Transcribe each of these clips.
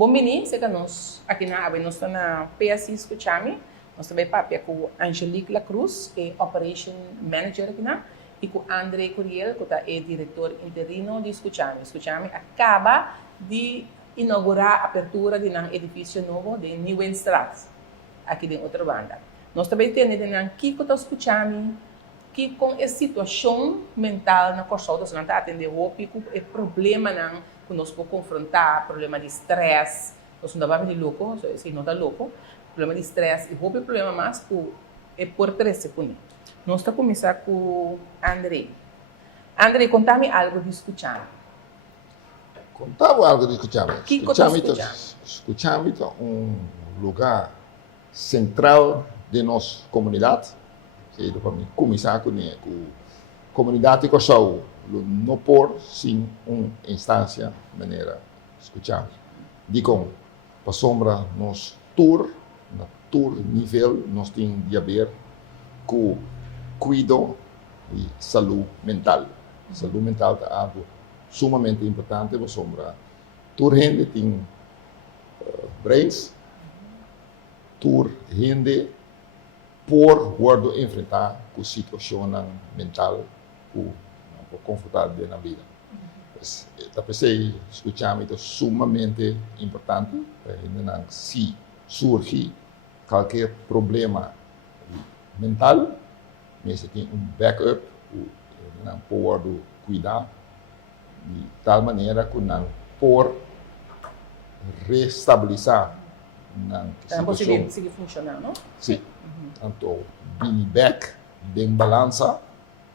Bom menino, sei que nós aqui na Ave, nós estamos na PSI Escuchami, nós também papel com Angelique La Cruz, que é Operation Manager aqui na, e com André Curiel, que é diretor interino de Escuchami. Escuchami acaba de inaugurar a abertura de um edifício novo de Nieuwenstraat, aqui de outra banda. Nós também temos aqui que está Escuchami, que com a situação mental na qual nós não atendemos o problema que nós podemos confrontar, problema de estresse, nós não vamos de louco, se não está louco, problema de estresse, e o problema mais é por trás se punir. Nós estamos começar com André. André, conta-me algo de Escuchami. Contava algo de Escuchami. Escuchami é um lugar central de nossa comunidade. Para começar com a comunidade que só não por sem uma instância maneira escuchar. Digo, para sombra nos na tour nível nós temos de haver com cuidado e saúde mental. Saúde mental é algo sumamente importante para sombra. Tour gente tem brains, tour gente por guardo enfrentar com situação mental que confortável na vida. Eu pensei, escuchar-me é sumamente importante para se surgir qualquer problema mental, mas tem backup, não pode cuidar de tal maneira que não pode restabilizar na situação. Conseguir funcionar, não? Sim. Então, being back, bem balança,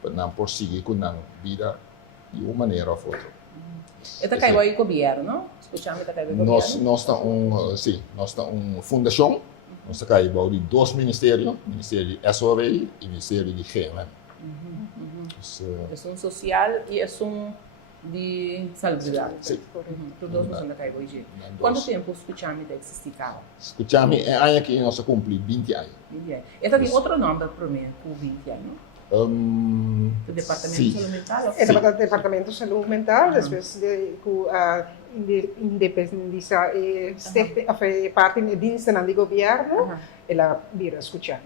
para não prosseguir com a vida de uma maneira ou outra. Está caindo aí governo, não? Escuchamos, está caindo governo. Nós temos uma fundação, nós estamos caindo de dois ministérios, o Ministério de SOV e o Ministério de GMM. É um social e é um de saúde. Sim. Todos nós estamos caindo hoje. Quanto tempo Escuchami está existindo? Escuchami é ano que nós cumprimos 20 anos. 20 anos. E tem outro nome para mim, por 20 anos, não? O Departamento de Saúde Mental? É o Departamento de Saúde Mental, depois a independência é parte do dienst do governo, ela vira Escuchami.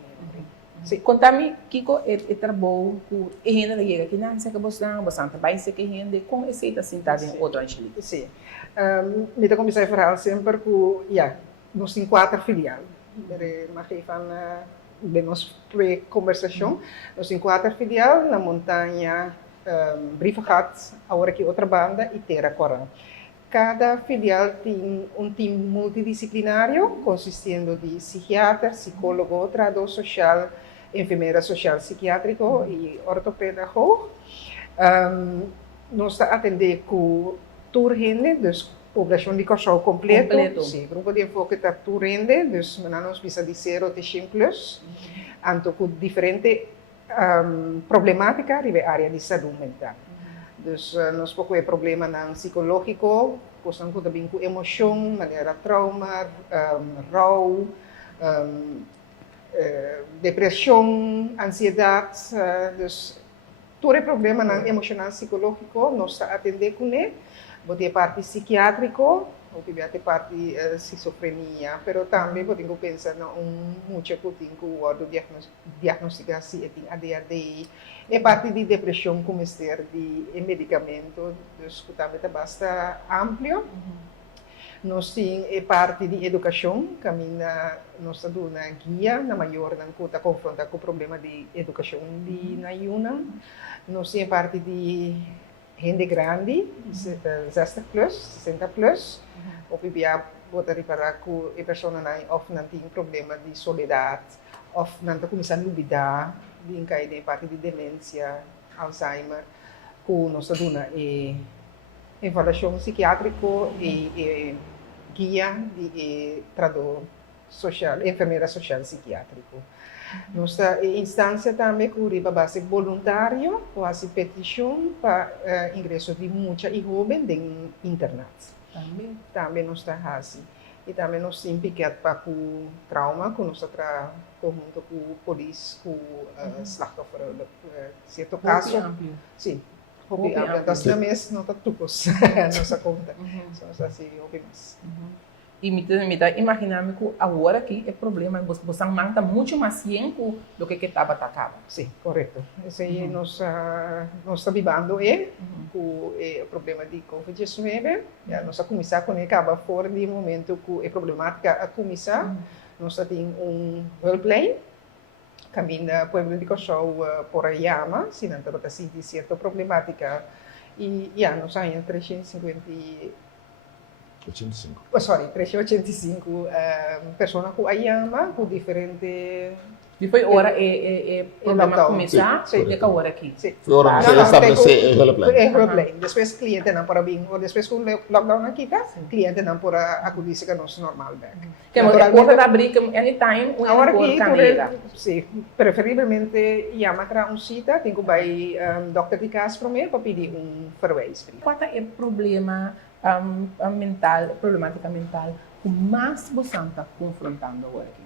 Contame, Kiko, é trabalho com a gente que chega aqui, não sei que você trabalha, sei que a gente com essa sentada em outro Angelique. Sim. Eu comecei a falar sempre que, nós temos 4 filiais. Mas de nossa conversação, nós temos 4 filiais na montanha Briefgat, agora que outra banda, e Terra Corã. Cada filial tem um time multidisciplinário, consistindo de psiquiatra, psicólogo, tradutor social, enfermeira social psiquiátrico e ortopedagogo. Nós atendemos com tour gente, dus população de Cachau completo. Sim, grupo de enfoque está tour gente, dus nós visa de 0 a 5 plus, anto com diferente problemática na área de saúde mental. Dus nós pouco problema psicológico, coisas que também com emoção, maneira trauma, rau, depressão, ansiedade, dus todo problema emocional psicológico nós atendemos com ele, pode ser parte psiquiátrica, ou pode ser parte esquizofrenia, mas também podemos pensar muito que tem diagnosticar se tem ADHD, é parte de depressão como ser de medicamento, dus também é bastante amplo. Nós temos parte de educação, nós temos uma guia na maior que está confrontada com o problema de educação de Nayuna. Nós temos parte de gente grande, 60 plus, 60 plus, ou pode reparar que a pessoa não tem problema de soledade, ou não começa a duvidar, de parte de demência, Alzheimer, que nós temos avaliação psiquiátrica e guia de tradutor social, enfermeira social psiquiátrico. Nossa instância também cobriu base voluntário, quase petição para ingresso de muitos jovens em internatos. Também nós estamos assim. E também nós temos piquete para o trauma, que nós estamos junto com a polícia, com slachtoffer, certo caso. Sim. Das também não está tucos nossa conta. Só assim, ouvimos. E me imaginar que agora aqui é problema, você manta muito mais tempo do que estava atacado. Sim, correto. Esse aí Uhum. nós está vivendo com o problema de Covid-19. Nós a começar com ele acaba fora de momento que é problemática a começar. Nós temos helpline, caminha pueblo de Cachau por aí ama, se não está sentindo certa problemática. E nós temos 85. 385 pessoas que aí ama, com diferentes. E foi hora é problema lockdown. começar, Sim, de que hora aqui. Sim. Foi hora Não, que não, estabelecer o helpline. É helpline. Depois cliente não para vir, ou depois com o lockdown aqui, cliente não para acudir que não é normal back. Que a porta da abrir anytime, Agora por aqui, canela. sim, preferivelmente llama para cita, tem que vai doctor de casa primeiro para pedir verwijs. Qual é o problema mental, problemática mental, que mais você está confrontando agora aqui?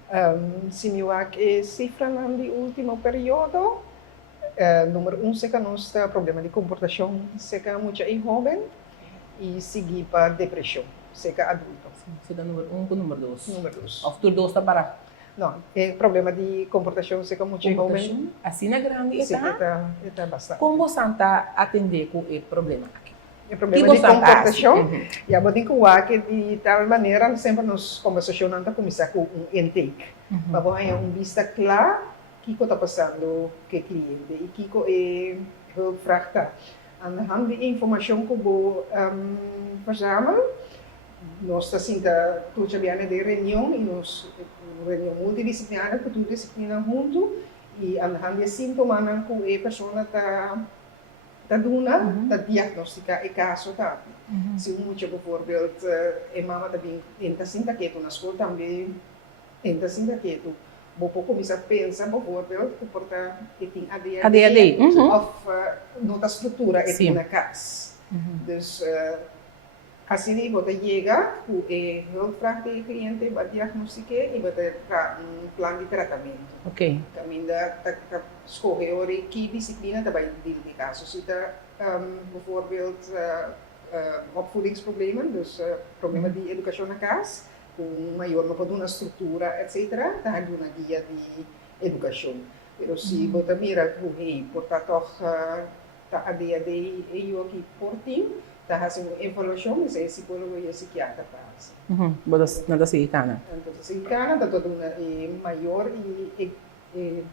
Se me que cifra no último período, número 1 seca nosso problema de comportação seca muito em jovem e seguir para depressão seca adulto. Você dá número 1 para número 2. Número 2. Ou futuro 2 está para Não, é problema de comportação seca muito em jovem. comportação. Assim é grande, Sim, tá? está bastante. Como você está atender com o problema aqui? É problema de você faz? comportação. E a botin ko que de tal maneira sempre nos conversação não começar com intake. Para você vista clara que está passando com o cliente e que é fracta. Aan de hand de informação que vou verzamelen, nós está assim tudo de reunião e nos reunião multidisciplinar com tudo disciplina junto e aan de hand de sintomas que a pessoa está duna, está diagnostica e caso tá. Se muito bijvoorbeeld mama também tenta sentar quieto na escola também tenta sentar quieto. Vou começar a pensar bijvoorbeeld que tem ADHD of nota estrutura é na casa. Dus assim você chega, é hulpvraag de cliente para diagnosticar e para plan de tratamento. Ok. Também da escolher que disciplina daarbij deel de caso. Zitten bijvoorbeeld opvoedingsproblemen, dus problemen die educatie na casa, com maior não pode uma estrutura, etc. Tá dando uma guia de educação. Pero se você mira que hey, portanto tá ADHD e eu aqui portinho, tá fazendo avaliação, mas é psicólogo e psiquiatra faz. Nada se cana. Então, se cana, tá todo maior e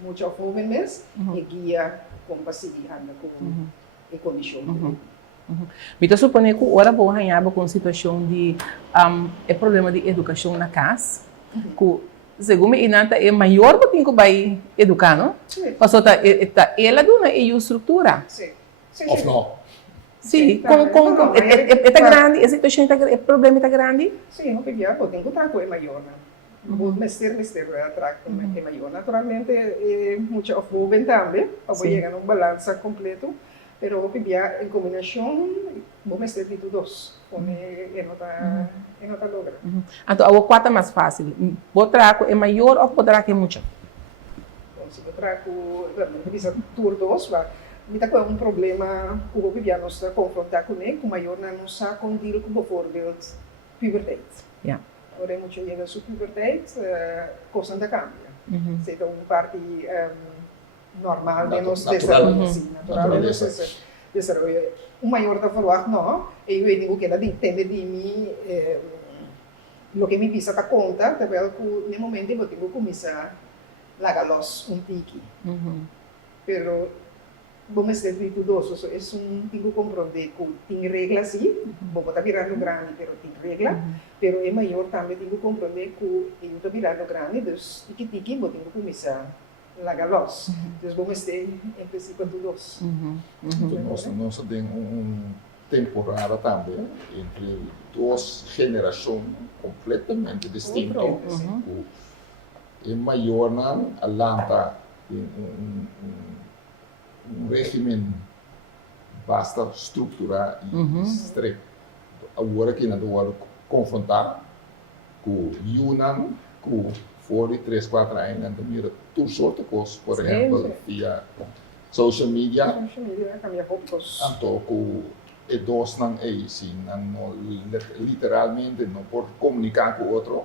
muito jovem mesmo, e guia como para seguir anda com a condição. Me estou supondo que agora vou ganhar com a situação de problema de educação na casa, que segundo a Inanta é maior do que vai educar, não? Sim. Ou seja, ela dona é a estrutura. Sim. Of não? Sim, é grande, a situação é problema está grande. Sim, não peguei, vou ter que tratar com a maior. Vou mexer tratar com a maior. Naturalmente, é muito jovem também, para chegar a balança completo. Pero pibia em combinação, vou mexer de todos, como não está logra. Então, o qual é mais fácil? O traco é maior ou o traco é muito? Então, se o traco, revisa tur dos, me tá com problema que o pibia nós confrontar com ele, com maior na nossa condil com bijvoorbeeld puberteit. Ja. Ora muito chega a puberteit, coisa da cambia. Se é uma parte normal de nos desarrollo, sim, natural de nos desarrollo. O maior da falar não, eu digo que ela depende de mim, o que me pisa da conta, também que no momento eu tenho que começar a lagar los tiki. Pero vamos ser de tudo isso, é tenho que compreender que tem regras sim, vou estar virando grande, pero tem regras, pero é maior também tenho que compreender que eu estou virando grande, dus tiki vou ter que começar lagalos. Dus vamos ter em princípio todos. Nós temos temporada também entre duas gerações completamente distintas. É maior na Atlanta tem regime bastante estruturado e estreito. Agora que nós vamos confrontar com o Yunnan, com fora 3-4 anos, então mira tudo sorte de coisas, por exemplo, via social media, Social media, cambia roupas. tanto com e dos não é assim, não literalmente não pode comunicar com o outro.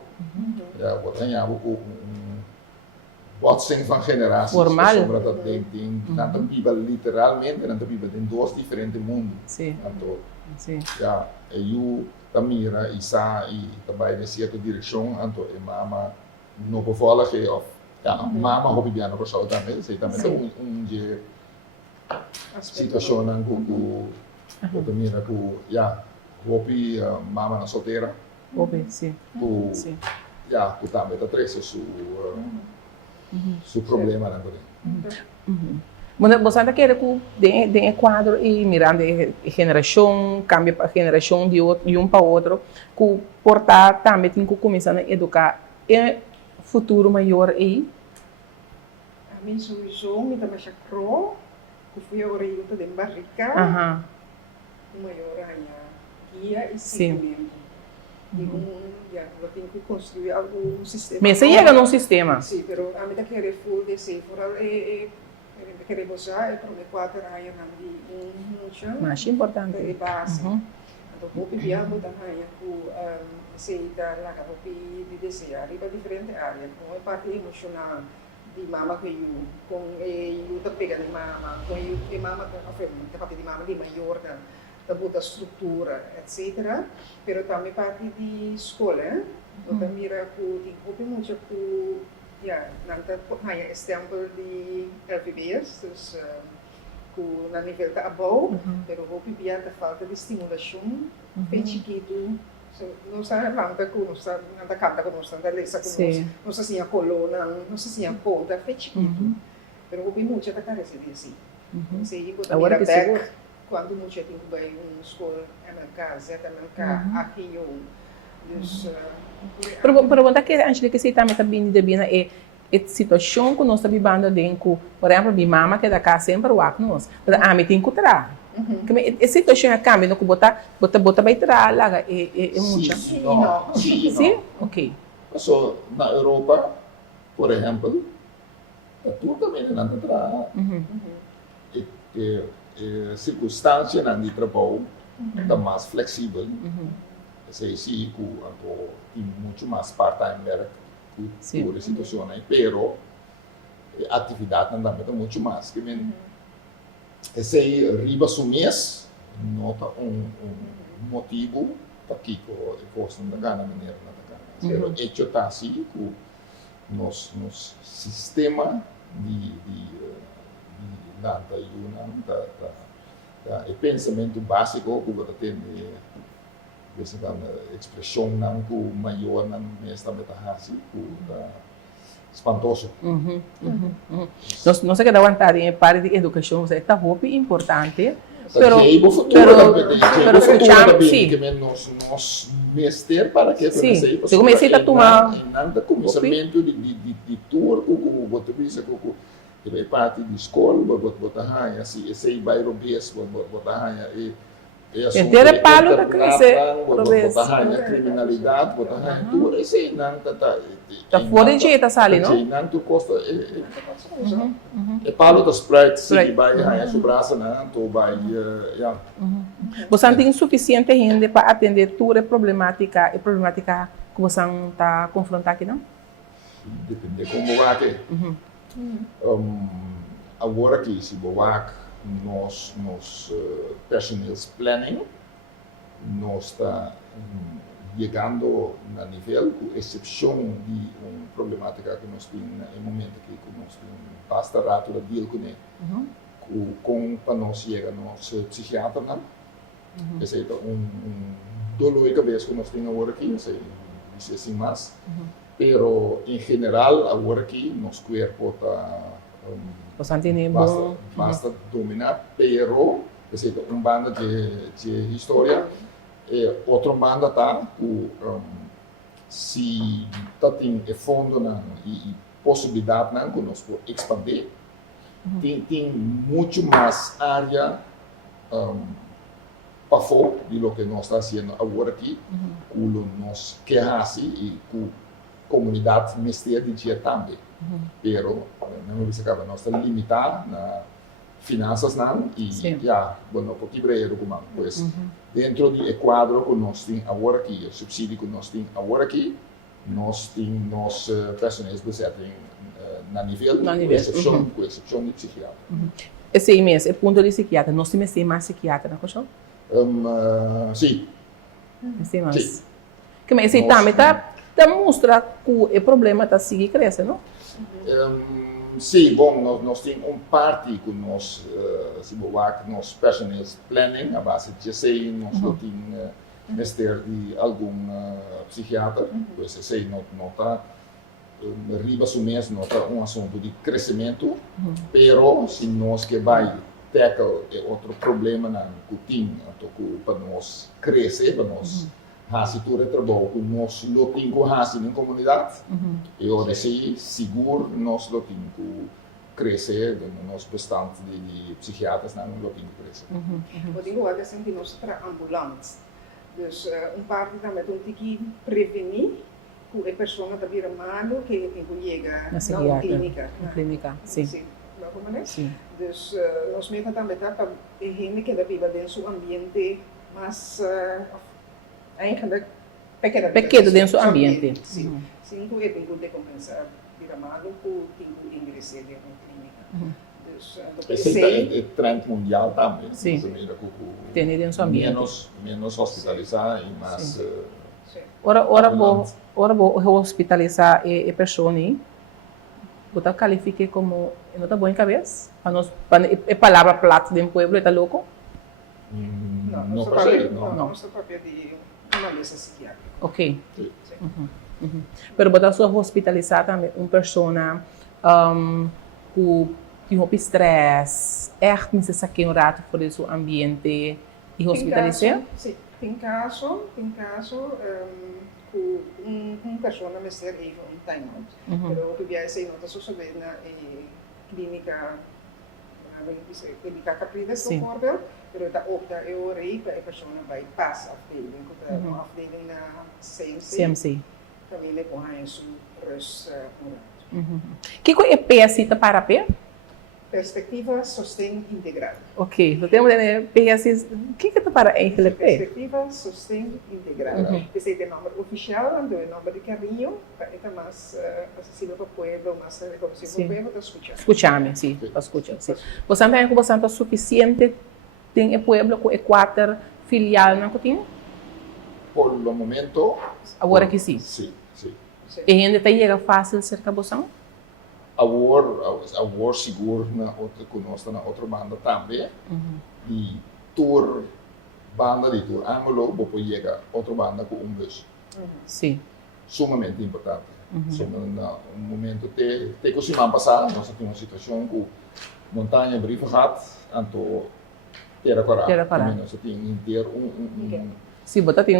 Botsing van generaties. Formal. Sombra dat tem nada viva literalmente, nada viva em dois diferentes mundos. Sim, Então, sim. ja, eu tamira isa e também nessa certa direção, então e mama não pode falar que mama hobby biano para saúde também, sei também de situação na que tamira que hobby mama na solteira, Hobby, sim. que Sim. que também tá três su problema na coisa. Você está querendo que de Equador e mirando a geração, cambia para geração de um para outro, que portar também tem que começar a educar e futuro maior aí. A mim sowieso, me também chacro, que fui a orienta de Barrica, Aham. maior guia e Sim. seguimento. E eu tenho que construir algum sistema. Mas você chega num sistema. Sim, pero a mim tá querer full de ser fora queremos já é para me quatro aí na de Mais importante. é base. Então vou pedir a botar aí com sei da lá vou pedir desejar riba diferente área, com a parte emocional de mama que eu com eu tá pegando de mama, com eu de mama tá afirmando, a parte de mama de maior da botar estrutura, etc. Pero também parte de escola, então mira que tem muito que nanta hanya stempel de LVBS, dus na nível da above, pero vou pedir a falta de estimulação, bem chiquito, não está lanta com, não está nada canta com, não está lesa com, não está assim a coluna, não está assim a ponta, bem chiquito, pero vou pedir muito a carece desse. Sei que Agora que back quando muito tem que vai uma escola MLK, ZMLK, aqui eu, dus Pergunta que antes de que você também de bem é a situação que nós estamos vivendo dentro, por exemplo, minha mama que da casa sempre o ac nós, mas a mim tem que entrar. A situação é cambia, não que botar vai entrar lá é muito. Sim, ok. So na Europa, por exemplo, tu também não entra. Circunstância na de trabalho está mais flexível. Sei se tem muito mais part-time work por situação aí, pero a atividade também está muito mais. Que men, esse riba do mês nota motivo para que o custo da gana maneira na gana. Pero hecho está assim que nos sistema de data o pensamento básico que você tem essa expressão não que maior não está metahasi espantoso. Nós que dá vontade em parte de educação, é tá roupa importante. Pero escuchamos, sim. Que nós mester para que sim. Se comecei a tomar nada começamento de tour o você pensa que parte de escola, botar assim, esse bairro bes, botar e inteira palo da crescer, botar criminalidade, botar tudo esse não tá fora de tá sali, não? Não tu custa é palo da Sprite, se vai a sua braça não, tu vai Você tem suficiente gente para atender toda a problemática que você está confrontando aqui, não? Depende como vai que agora que se boak nos personal planning nós está chegando na nível com exceção de problemática que nós temos no momento que nós temos basta rato de deal com ele com para nós chegar nosso psiquiatra não esse é dolor de cabeça que nós temos agora aqui esse é assim mais pero em geral agora aqui nosso corpo está basta dominar, pero banda de história outra banda tá se tá tem fundo e possibilidade não que nós podemos expandir tem muito mais área para fora de lo que nós está fazendo agora aqui com nós queremos e com comunidade mestre de dia também pero não se acaba nós está limitar na finanças não e Sim. bueno, por que breve documento, pois dentro do quadro que nós temos agora aqui, o subsídio que nós temos agora aqui, nós temos personagens bezetting na nível, Na com nível, exceção de psiquiatra. Esse aí mesmo, é ponto de psiquiatra. Nós temos mais psiquiatra, não é? Sim, Sim, mas. Sim. Que mas esse também tá mostra que o problema está seguir crescendo, não? sim, bom, nós temos parte que nós, se boa, nós personagens planning, a base de sei, nós temos mestre de algum psiquiatra, pois sei, não está riba do mês, não está assunto de crescimento, pero se nós que vai tackle outro problema na cutin, para nós crescer, para nós fazer todo o trabalho que nós temos que fazer na comunidade, eu disse seguro nós temos que crescer, nós bastante de psiquiatras não temos que crescer. Podemos agora sentir nós para ambulantes. Dus parte também tem que prevenir que a pessoa está vir mal, que tem que chegar Na na psiquiatra. clínica. Na clínica, sim. Sim. Como é? Sim. Dus nós mesmo também tá para gente que vive dentro do ambiente mais eigenlijk Pequeno dentro do ambiente. Sim. Sim, que tem que compensar vir mal, que tem que ingressar dentro da clínica. Dus Esse é trend mundial também. Sim. Tem dentro do ambiente. Menos hospitalizar e mais. Sim. Ora vou hospitalizar a pessoa aí. Você qualifica como não está bom em cabeça? A palavra plato de um povo está louco? Não sei, não. Não, nosso papel de uma mesa psiquiátrica. Ok. Sim. Pero botar sua hospitalizar também uma pessoa que tem um estresse, que saque um rato por esse ambiente e hospitalizar? Sim, tem caso que uma pessoa me ser even um time out. Pero tu viaje não está sucedendo na clínica Capriles bijvoorbeeld, pero dat ook dat EORI bij personen bij pasafdeling, de afdeling na CMC, familie com Heinz rust Que é PSI para P? Perspectiva Sostén Integral. Ok, nós temos PSI, o que é para a Perspectiva Sostén Integral. Esse é o nome oficial, o nome de carinho, é mais acessível para o povo, mais reconhecido para o povo, para escutar. Escuchar-me, sim, para escuchar, sim. Você não tem bastante suficiente, tem o povo com quatro filial, não tem? Por o momento. Agora que sim. Sim. E ainda está chega fácil cerca de você? Agora seguro na outra conosco na outra banda também e tour banda de tour Anglo vou chegar outra banda com bus. Sim. Sumamente importante. No momento te que semana passada nós tivemos uma situação com montanha Briefgat anto terra parada. Nós tínhamos inteiro Sim, botar tem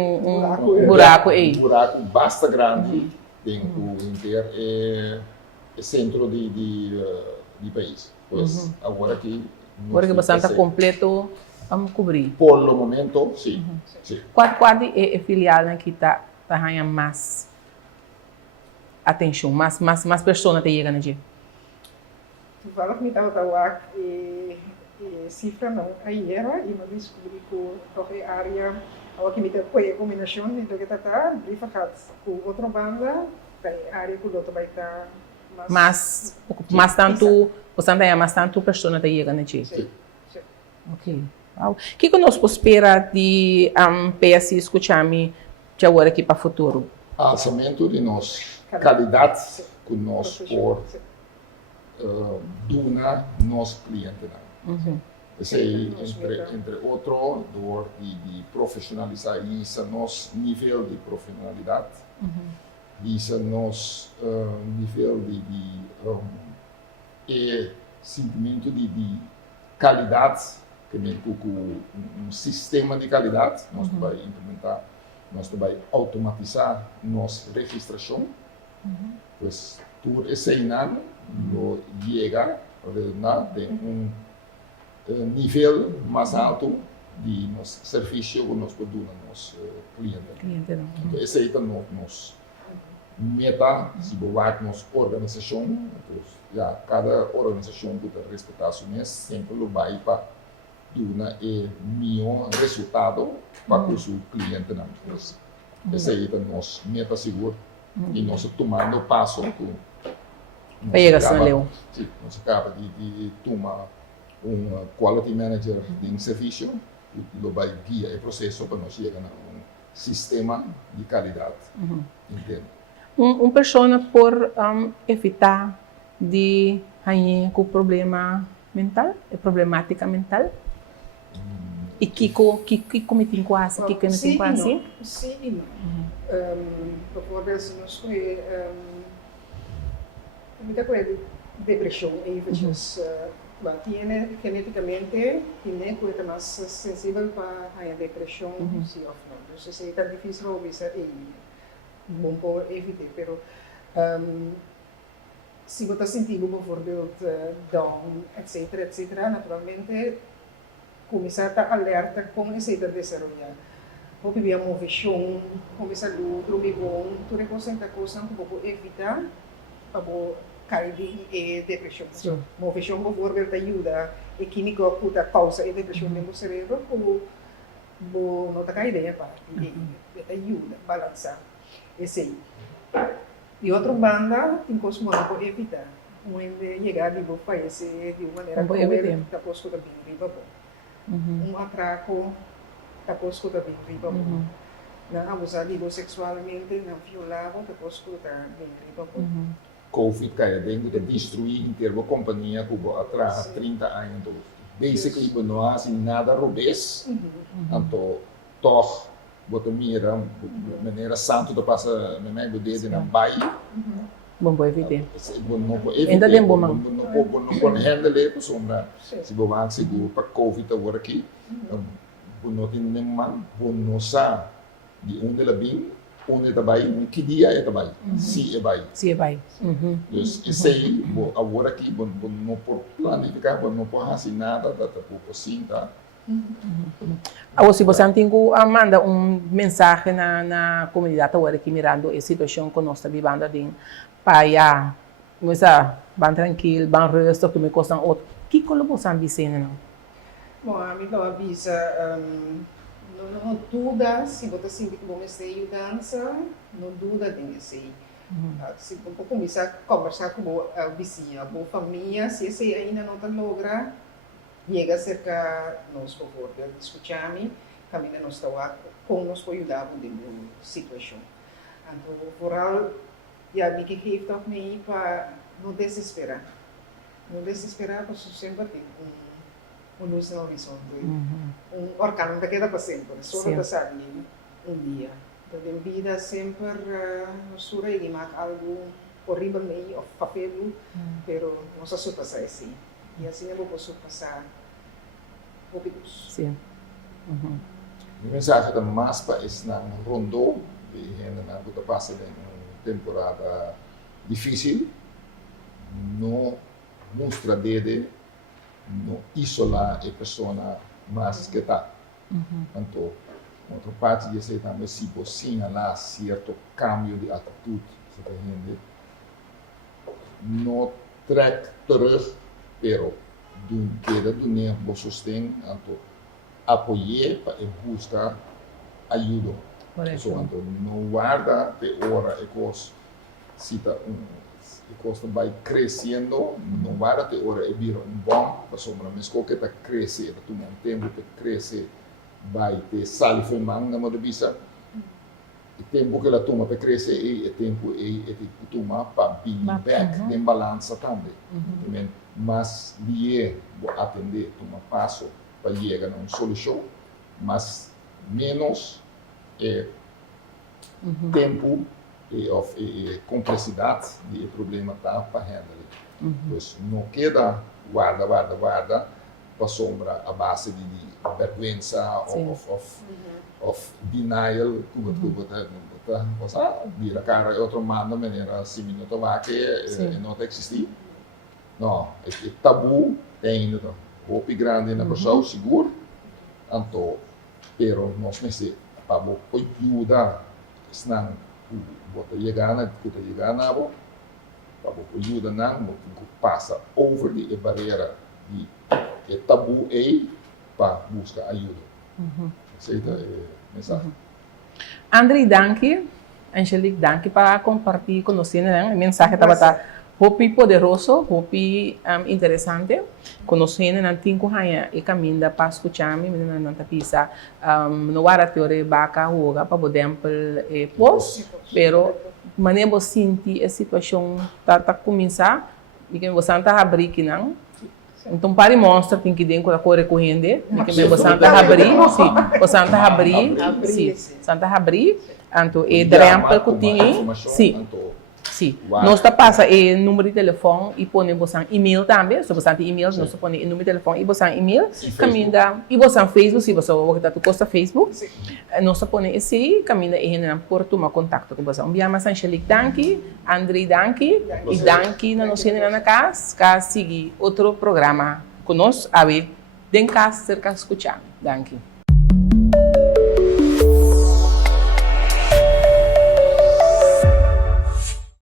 buraco aí. Um buraco bastante grande dentro do inteiro centro de país. Pois agora que você está completo, vamos cobrir. Por o momento, sim. Qual é filial que está ganhando mais atenção, mais pessoas que chegam aqui? Tu fala que me estava cifra não, aí era e eu descobri que a área que me foi a combinação de que está Briefgat com outra banda, a área que o outro vai estar mas tanto você tem mais tanto pessoas que chegam aqui. Sim. Ok. Wow. O que nós podemos esperar de PSI escutar-me de agora aqui para o futuro? Alçamento de nós qualidade que nós por doar nosso cliente. Entre outro, door de profissionalizar isso nosso nível de profissionalidade. Isso nosso nível de sentimento de qualidade, que vem com sistema de qualidade, nós vai implementar, nós vai automatizar nossa registração, pois tudo esse ano chega de nível mais alto de nosso serviço que nós produzimos aos clientes. Então esse aí é nosso meta, se bovar nos organização, então, já cada organização que respeitar seu mês, sempre vai para dar o melhor resultado para o seu cliente. Essa aí é a nossa meta segura e nós tomando passo Pega, Leo. Sim, nós acaba de tomar quality manager de serviço e vai guiar o processo para nós chegar a sistema de qualidade. Entende? Persona por evitar de ganhar com problema mental, problemática mental. E Kiko me tem quase, Kiko me tem quase. Sim e não. Por exemplo, nós conhecemos muita coisa de depressão, geneticamente, tiene coisa mais sensível para a depressão, sim ou não. Então, se é tão difícil, obviamente, bom para evitar, pero se você sentir, por exemplo, down, etc., naturalmente, começar a alerta com esse desenvolver. Porque via uma visão, começar a dormir bom, tudo isso é coisa que você evitar para cair em depressão. Uma visão, por exemplo, ajuda e química que causa a depressão no cérebro, não está caindo em parte, ajuda a balançar. Esse aí. E outra banda, tem coisas que você evitar. Quando chegar a falecer de uma maneira cruel, depois que também riba bom. Atraco, depois que também riba bom. Não abusar sexualmente, não violar, depois que também riba bom. Covid kaya dentro de destruir inteira a companhia que atrás 30 anos. Basically, não há nada robês. Então, toch, você mira, maneira santo da passa, memé do dedo na baia. Bom, vou evitar. Ainda tem bom, não pode handle por sombra. Se você vai seguro para Covid agora aqui, não tem nenhuma, não sabe de onde ela vem. Onde está bem, que dia é bem, se é bem. Se é bem. Então, isso aí, agora aqui, não pode planificar, não pode fazer nada, dá para assim, tá? Ou se você tem que mandar mensagem na comunidade agora aqui mirando a situação que nós estamos vivendo de paia, mas bem tranquilo, bem resto, que me costam outro. Que como você avisa não? Bom, a mim não avisa. Não dúvida se você sente que você está dança, não dúvida de isso. Se você começar a conversar com a vizinha, com a família, se você ainda não logra, chega cerca nós, por favor, escutar-me, caminha nós como nós podemos ajudar na situação. Então, vooral, me geeft ook mee para não desesperar. Não desesperar, porque sempre tem luz no horizonte. Orcano te queda para sempre, solo te sabe dia. Então, em vida sempre nos surge e marca algo horrível meio ou papel, pero não se surpassa assim. E assim não posso passar poucos. Sim. A mensagem da MASPA é na Rondô, e ainda que passa em uma temporada difícil, não mostra dedo, não isolar a pessoa mais que está. Então, outra parte de ser também se você lá certo cambio de atitude, se está entendendo, não trek terug, pero queda do tempo sustém, então apoiar para buscar ajuda. Então, não guarda de hora e coisa, se está vai crescendo, não vai até hora e vira bom, para sombra, mas qualquer está crescendo, tu não tem que crescer, vai ter sal e femang na modabisa, o tempo que ela toma para crescer e o tempo que toma para being back, tem balança também. Mas ele vai atender, toma passo para chegar a uma solução, mas menos tempo e complexidade do problema está para handle. Pois não queda guarda para sombra a base de vergonha of denial, como vira cara e outro manda maneira 5 minutos vai que não existir. Não, é tabu tem roupa grande na pessoa seguro, então, pero nós me se para ajuda senão bota chegar na abo, para ajuda não, passa over de barreira de tabu aí para buscar ajuda. Aceita a mensagem. André, danke. Angelique, danke para compartilhar com nós, né? A mensagem estava hopi poderoso, hopi interessante. Conhecendo na tinco hanya e caminho para escutar me na tapisa no oratório baca hoga para por exemplo pos, pero maneira você sentir a situação tá começar e que você tá abrir que não. Então, para mostra tem que dentro da cor corrente, que você tá abrir, sim, você tá abrir, sim, você tá abrir, então é drempa que tem, sim. Sim, nós passa o número de telefone e põe você e-mail também, se você tem e-mail, nós põe o número de telefone e você e-mail, caminha e você Facebook, se você vai tu posta Facebook, nós põe esse caminha e por tomar contato com você. Enviamos a Angelique danke, André danke e danke na nós na casa, seguir outro programa conosco, a ver, den casa cerca escuchar. Danke.